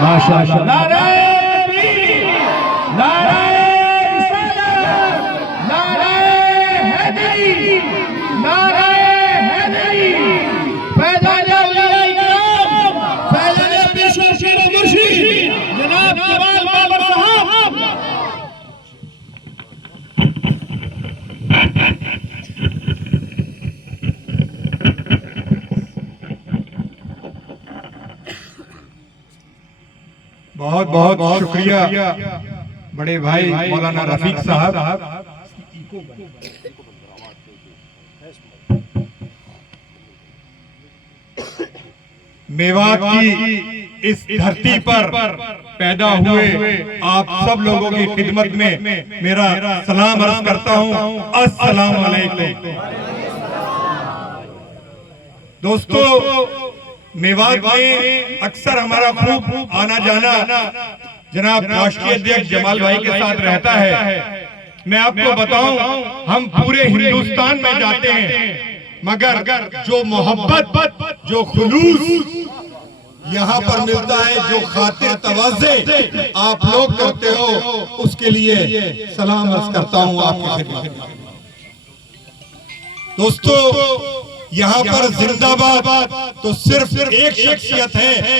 माशाअल्लाह। नारे तकबीर, नारे रिसालत, नारे हैदरी, नारे हैदरी। फैज़ान औलिया इकराम, फैज़ान पेशवा शेर मुर्शिद जनाब कमाल बाबर साहब। बहुत बहुत शुक्रिया बड़े भाई मौलाना रफीक साहब। मेवात की इस धरती पर पैदा हुए आप सब लोगों की खिदमत में मेरा सलाम अर्ज करता हूं। अस्सलाम वालेकुम। दोस्तों, मेवात में अक्सर हमारा खूब आना जाना जनाब राष्ट्रीय अध्यक्ष जमाल भाई के साथ रहता है। मैं आपको बताऊं, हम पूरे हिंदुस्तान में जाते हैं, मगर जो मोहब्बत, जो खुलूस यहाँ पर मिलता है, जो खातिर तवज्जो आप लोग करते हो, उसके लिए सलाम अर्ज करता हूँ आपकी खिदमत में। दोस्तों, यहाँ पर जिंदाबाद तो सिर्फ एक शख्सियत है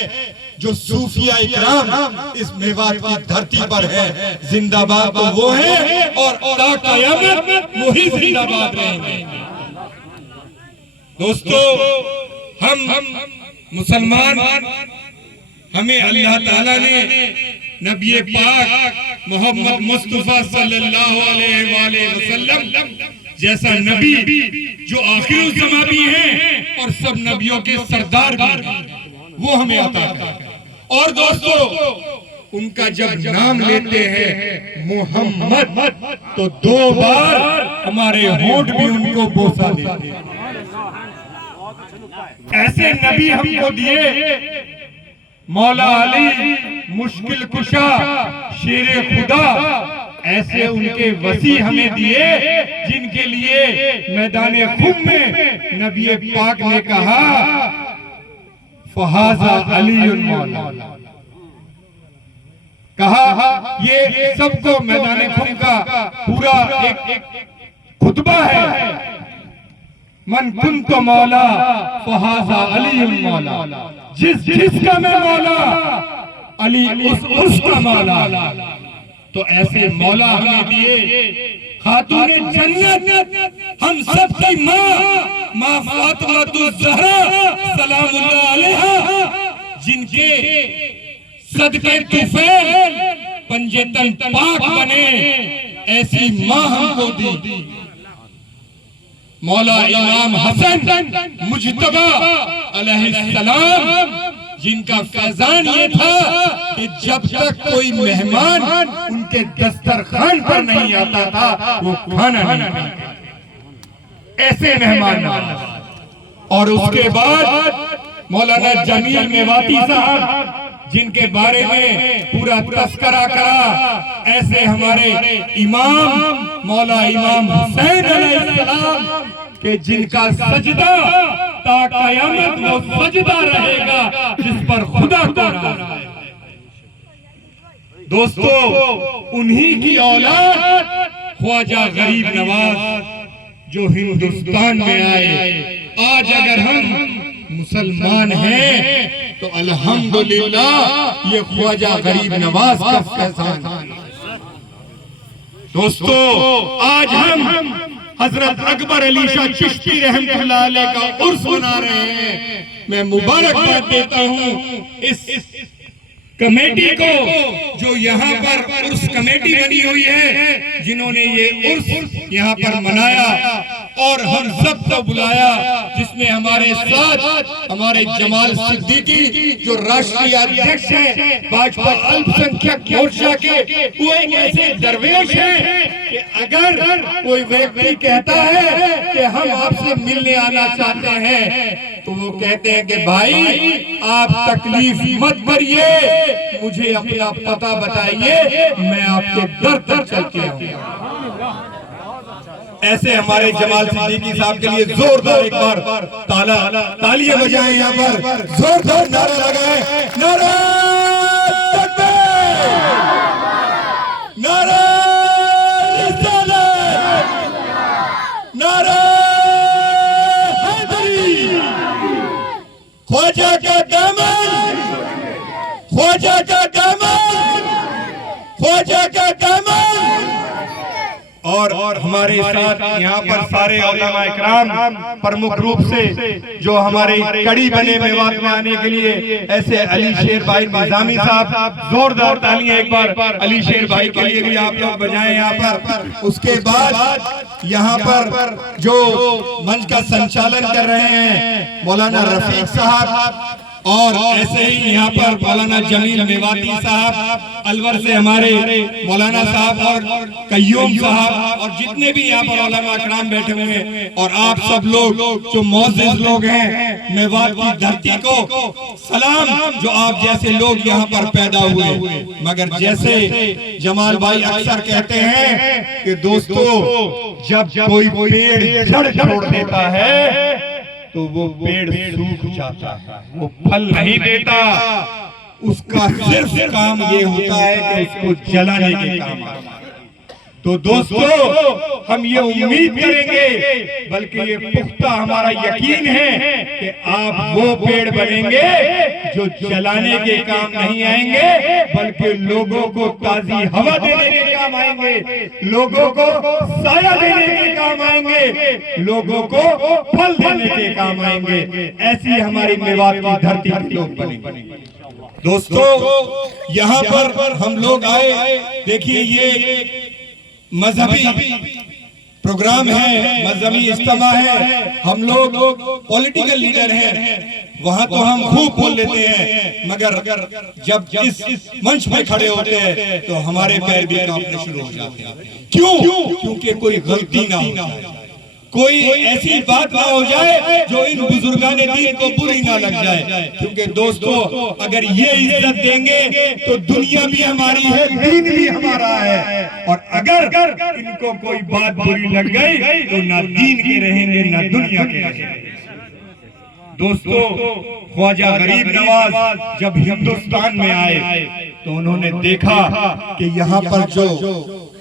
जो सूफिया इकराम इस मेवात की धरती पर है। जिंदाबाद तो वो है और ता क़यामत वही जिंदाबाद रहेंगे। दोस्तों, हम मुसलमान, हमें अल्लाह ताला ने नबी पाक मोहम्मद मुस्तफा सल्लल्लाहु अलैहि वसल्लम जैसा नबी जो आखिरुल ज़मा भी हैं और सब नबियों के सरदार भी हैं, वो हमें अता है। और दोस्तों, उनका जब नाम लेते हैं मोहम्मद, तो 2 बार हमारे होंठ भी उनको बोसा देते हैं। ऐसे नबी हमको दिए, मौला अली मुश्किल कुशा शेरे खुदा, ऐसे उनके वसी हमें दिए जिनके लिए मैदान खुम में नबी पाक ने कहा फहाजा अलीयुल मौला। कहा ये सबको मैदान खुम का पूरा एक खुतबा है। मन कुंतो मौला फहाजा अलीयुल मौला, जिसका मैं मौला अली उसका मौला। तो ऐसे मौला हमें दिए, खातून जन्नत हम सब की माँ फातिमा ज़हरा सलामुल्लाह अलैहा, जिनके सदके तुफैल पंजे तन पाक बने, ऐसी माँ हमको दी। मौला इमाम हसन मुज्तबा अलैहिस्सलाम, जिनका फैजान ये था कि जब तक कोई मेहमान उनके दस्तरखान पर नहीं आता था, वो खाना नहीं खाते। ऐसे मेहमान नवाज। और उसके बाद मौलाना जमील मेवाती साहब, जिनके बारे में पूरा तस्करा करा, ऐसे हमारे इमाम मौला इमाम हुसैन अलैहिस्सलाम के जिनका सजदा ता क़यामत वो सजदा रहेगा जिस पर खुदा को नाज़ है। दोस्तों, उन्हीं की औलाद ख्वाजा गरीब नवाज जो हिंदुस्तान में आए। आज अगर हम मुसलमान हैं तो अल्हम्दुलिल्लाह ये ख्वाजा गरीब नवाज का फैजान है। दोस्तों, आज हम हजरत अकबर अली शाह चिश्ती रहमतुल्लाह अलैह का उर्स मना रहे हैं। मैं मुबारकबाद देता हूँ इस कमेटी को जो यहाँ पर उर्स कमेटी बनी हुई है, जिन्होंने ये उर्स यहाँ पर मनाया और हम सबको बुलाया, जिसमें हमारे साथ हमारे जमाल सिद्दीकी जो राष्ट्रीय अध्यक्ष हैं भाजपा अल्पसंख्यक मोर्चा के, वो एक ऐसे दरवेश हैं कि अगर कोई व्यक्ति कहता है कि हम आपसे मिलने आना चाहते हैं, तो वो कहते हैं कि भाई आप तकलीफ मत करिए, मुझे अपना पता बताइए, मैं आपके दर तक चल के आऊंगा। ऐसे हमारे जमाल सिद्दीकी साहब के लिए जोरदार एक बार तालियां बजाएं, यहाँ पर जोरदार नारा लगाएं, नारा ख्वाजा का दामन। और हमारे साथ यहाँ पर सारे उलमा इकराम प्रमुख रूप से जो हमारे कड़ी बने मेवात में आने के लिए ऐसे अली शेर भाई निजामी साहब, जोरदार तालियां एक बार अली शेर भाई के लिए भी आप लोग बजाएं यहाँ पर। उसके बाद यहाँ पर जो मंच का संचालन कर रहे हैं मौलाना रफीक साहब, और ऐसे ही यहाँ पर मौलाना जमील मेवाती साहब, अलवर से हमारे मौलाना साहब और कय्यूम साहब, और जितने भी यहाँ पर उलमा इकराम बैठे हुए हैं, और आप सब लोग जो मुअज़्ज़िज़ लोग हैं मेवात की धरती को सलाम, जो आप जैसे लोग यहाँ पर पैदा हुए। मगर जैसे जमाल भाई अक्सर कहते हैं कि दोस्तों जब कोई पेड़ जड़ छोड़ देता है तो वो पेड़ सूख जाता है, वो फल नहीं देता। उसका सिर्फ काम ये होता है कि उसको जलाने के काम आता है। तो दोस्तों हम ये उम्मीद करेंगे, बल्कि ये पुख्ता हमारा यकीन है कि आप वो पेड़ बनेंगे जो जलाने के काम नहीं आएंगे, बल्कि लोगों को ताजी हवा देने के काम आएंगे, लोगों को साया देने के काम आएंगे, लोगों को फल देने के काम आएंगे। ऐसी हमारी मेवात की धरती के लोग बनेंगे। दोस्तों यहाँ पर हम लोग आए, देखिए ये मजहबी प्रोग्राम है, मजहबी इज्तिमा है, हम लोग पॉलिटिकल लीडर हैं, वहां तो हम खूब बोल लेते हैं, मगर जब इस मंच पे खड़े होते हैं तो हमारे पैर भी कांपने शुरू हो जाते हैं। क्यों? क्योंकि कोई गलती ना हो जाए, कोई ऐसी बात ना हो जाए जो इन बुजुर्गाने दीन को बुरी ना लग जाए। क्योंकि दोस्तों अगर ये इज्जत देंगे तो दुनिया भी हमारी है, दीन भी हमारा है, और अगर इनको कोई बात बुरी लग गई तो ना दीन के रहेंगे ना दुनिया के रहेंगे। दोस्तों ख्वाजा गरीब नवाज जब हिंदुस्तान में आए तो उन्होंने देखा कि यहाँ पर जो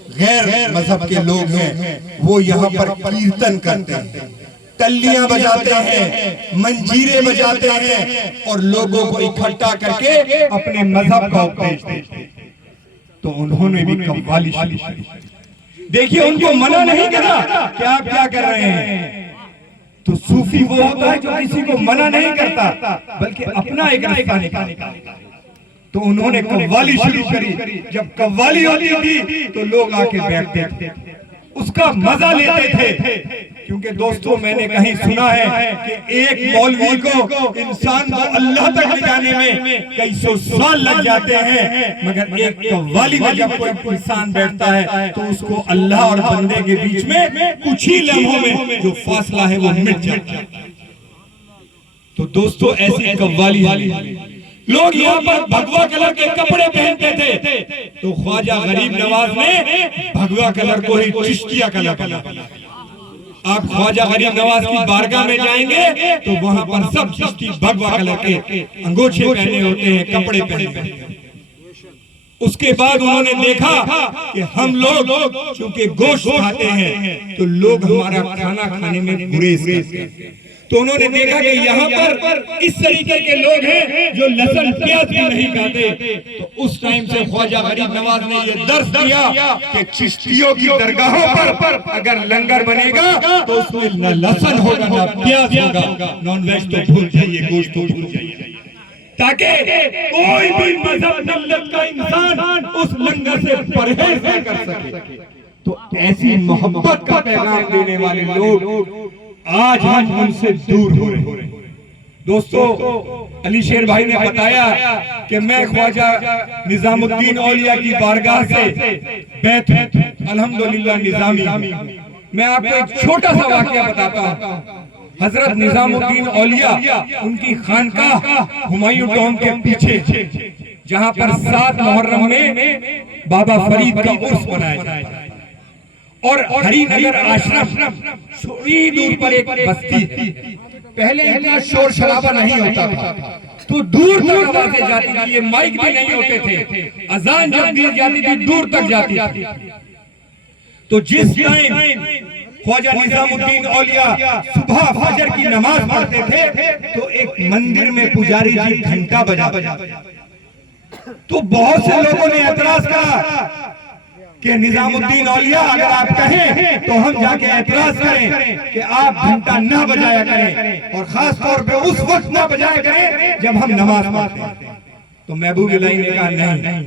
गैर मजहब के लोग हैं वो यहाँ पर कीर्तन करते हैं, टल्लियां बजाते हैं, मंजीरे बजाते हैं, और लोगों को इकट्ठा करके अपने मजहब का उपदेश देते हैं। तो उन्होंने भी कव्वाली शुरू की। देखिए उनको मना नहीं करा कि आप क्या कर रहे हैं। तो सूफी वो होता है जो किसी को मना नहीं करता, बल्कि अपना एक रास्ता निकालता। तो उन्होंने कव्वाली शुरू करी। जब कव्वाली होती थी तो लोग आके बैठते थे, उसका मजा लेते थे। क्योंकि दोस्तों मैंने कहीं सुना है कि एक मौलवी को इंसान को अल्लाह तक ले जाने में कई सौ साल लग जाते हैं, मगर एक कव्वाली में जब कोई इंसान बैठता है तो उसको अल्लाह और बंदे के बीच में कुछ ही लम्हों में जो फासला है वो मिट जाता है। तो दोस्तों ऐसी कव्वाली लोग यहाँ पर भगवा कलर के कपड़े पहनते थे, तो ख्वाजा गरीब नवाज ने भगवा कलर को ही चिश्तिया कलर बनाया। आप ख्वाजा गरीब नवाज की बारगाह में जाएंगे तो वहां पर सब चिश्ती भगवा कलर के अंगोछे पहने होते हैं, कपड़े पहने होते हैं। उसके बाद उन्होंने देखा कि हम लोग चूंकि गोश्त खाते हैं तो लोग हमारा खाना खाने में गुरेज करते हैं। तो उन्होंने देखा कि यहाँ पर इस तरीके के लोग हैं जो लहसुन प्याज भी नहीं खाते। तो उस टाइम से ख्वाजा गरीब नवाज ने ये दर्ज दिया कि चिश्तियों की दरगाहों पर अगर लंगर बनेगा तो उसमें न लहसुन होगा न प्याज होगा, नॉनवेज तो भूल जाइए, गोश्त तो भूल जाइए, ताकि कोई भी मजहब मिल्लत का इंसान उस लंगर से परहेज न कर सके। तो ऐसी मोहब्बत का पैगाम देने वाले लोग आज हम उनसे दूर हो रहे हैं। दोस्तों अली शेर भाई ने बताया कि मैं ख्वाजा निजामुद्दीन औलिया की बारगाह से बैत अल्हम्दुलिल्लाह निजामी। मैं आपको एक छोटा सा वाकया बताता हूँ। हजरत निजामुद्दीन औलिया उनकी खानकाह हुमायूं टॉम के पीछे, जहाँ पर 7 मुहर्रम में बाबा फरीद का उर्स मनाया जाता है, और हरिनगर आश्रम थोड़ी दूर पर एक बस्ती थी। पहले इतना शोर शराबा नहीं होता था, तो दूर तक आवाजें जाती थी, ये माइक भी नहीं होते थे, अजान जब दी जाती थी दूर तक जाती थी। तो जिस टाइम ख्वाजा निजामुद्दीन औलिया सुबह फजर की नमाज पढ़ते थे तो एक मंदिर में पुजारी जी घंटा बजा, तो बहुत से लोगों ने एतराज करा कि निजामुद्दीन औलिया अगर आप कहें तो हम जाके एतराज करें कि आप घंटा ना बजाया करें, और खास तौर पे उस वक्त ना बजाया करें जब हम नमाज पढ़ते हैं। तो महबूब इलाही ने कहा नहीं,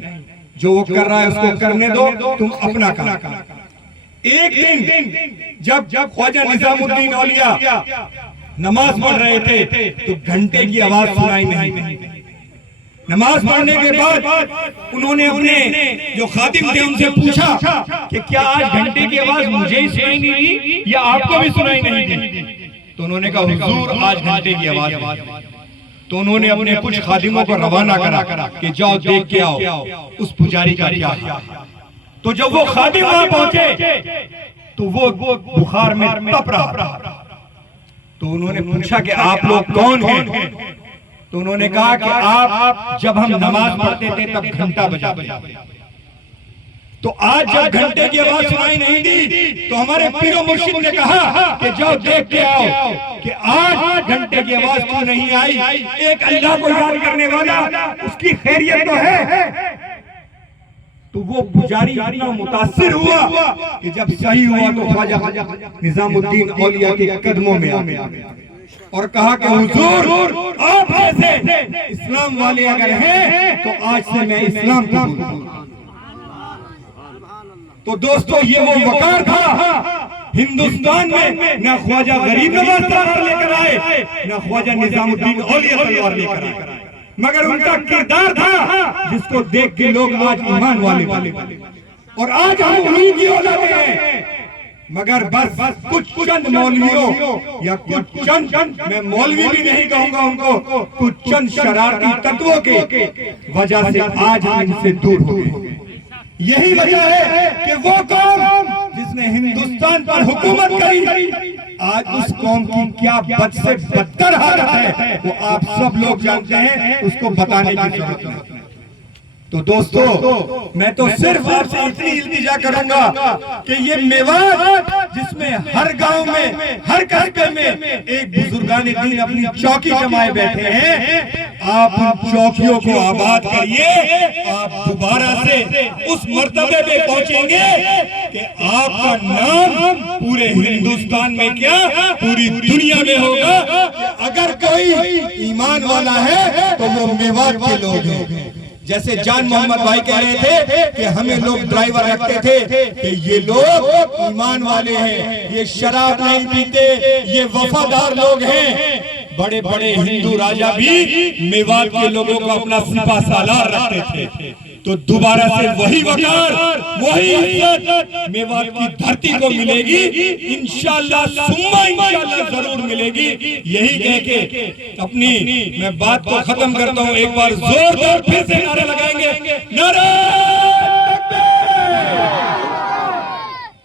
जो वो कर रहा है उसको करने दो, तुम अपना काम करो। एक दिन जब ख्वाजा निजामुद्दीन औलिया नमाज पढ़ रहे थे तो घंटे की आवाज सुनाई नहीं। नमाज पढ़ने के बाद उन्होंने अपने जो खादिम थे उनसे पूछा कि क्या आज घंटे की आवाज मुझे ही सुनाई नहीं दी या आपको भी सुनाई नहीं दी? तो उन्होंने कहा हुजूर आज घंटे की आवाज। तो उन्होंने अपने कुछ खादिमों को रवाना करा कि जाओ देख के आओ उस पुजारी का क्या है। तो जब वो खादिम वहां पहुंचे तो वो बुखार में तप रहा। तो उन्होंने पूछा कि आप लोग कौन हैं? तो उन्होंने कहा कि आप जब हम नमाज पढ़ते थे तब घंटा बजाते थे। तो आज जब घंटे की आवाज सुनाई नहीं दी तो हमारे पीरो मुर्शिद ने कहा कि जाओ देख के आओ कि आज घंटे की आवाज क्यों नहीं आई। एक अल्लाह को याद करने वाला, उसकी खैरियत तो है। तो वो पुजारी इतना मुतासिर हुआ कि जब सही हुआ तो ख्वाजा निजामुद्दीन औलिया के कदमों में आ गया और कहा कि हुजूर आप ऐसे इस्लाम वाले अगर हैं तो आज से मैं इस्लाम कबूल करूंगा। तो दोस्तों ये वो वकार था हिंदुस्तान में, ना ख्वाजा गरीब नवाज तलवार लेकर आए, ना ख्वाजा निजामुद्दीन औलिया तलवार लेकर आए, मगर उनका किरदार था जिसको देख के लोग आज ईमान वाले बने। और आज हम उन्हीं की औलाद हैं, मगर बस कुछ चंद मौलवियों या कुछ चंद, मैं मौलवी भी नहीं कहूंगा उनको, कुछ चंद शरारती तत्वों के वजह से आज हम इनसे दूर हो गए। यही वजह है कि वो कौम जिसने हिंदुस्तान पर हुकूमत करी, आज उस कौम की क्या बद से बदतर हालत है वो आप सब लोग जानते हैं, उसको बताने की जरूरत नहीं। तो दोस्तों मैं तो सिर्फ आपसे इतनी इल्तिजा करूंगा कि ये मेवात जिसमें हर गांव में, हर कस्बे में एक बुजुर्गाने दीन अपनी चौकी जमाए बैठे हैं, आप उन चौकियों को आबाद करिए। आप दोबारा से उस मर्तबे पे पहुंचेंगे कि आपका नाम पूरे हिंदुस्तान में क्या पूरी दुनिया में होगा। अगर कोई ईमान वाला है तो वो मेवात के लोग हैं। जैसे जान मोहम्मद भाई कह रहे थे कि हमें लोग ड्राइवर रखते थे कि ये लोग ईमान वाले हैं, ये शराब नहीं पीते, ये वफादार लोग हैं। बड़े बड़े हिंदू राजा भी मेवात के लोगों को अपना सिपा सालार रखते थे। तो दोबारा से वही वकार, वही इज्जत मेवात की धरती को मिलेगी इंशाअल्लाह, सुम्मा इंशाअल्लाह जरूर मिलेगी। यही कह के अपनी मैं बात को खत्म करता हूँ। एक बार जोरदार फिर से नारे लगाएंगे, नारे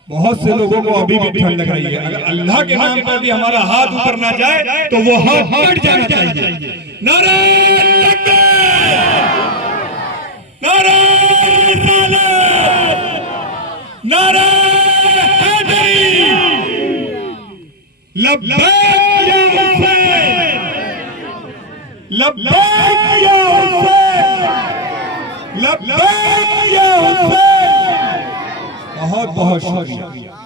बहुत से लोगों को अभी भी ठंड लग रही है। अगर अल्लाह के नाम पर भी हमारा हाथ ऊपर ना जाए तो वो हाथ कट जाना चाहिए। नारे नारे नारे हैदरी, लब्बैक या हुसैन, लब्बैक या हुसैन, लब्बैक या हुसैन। बहुत बहुत शुक्रिया।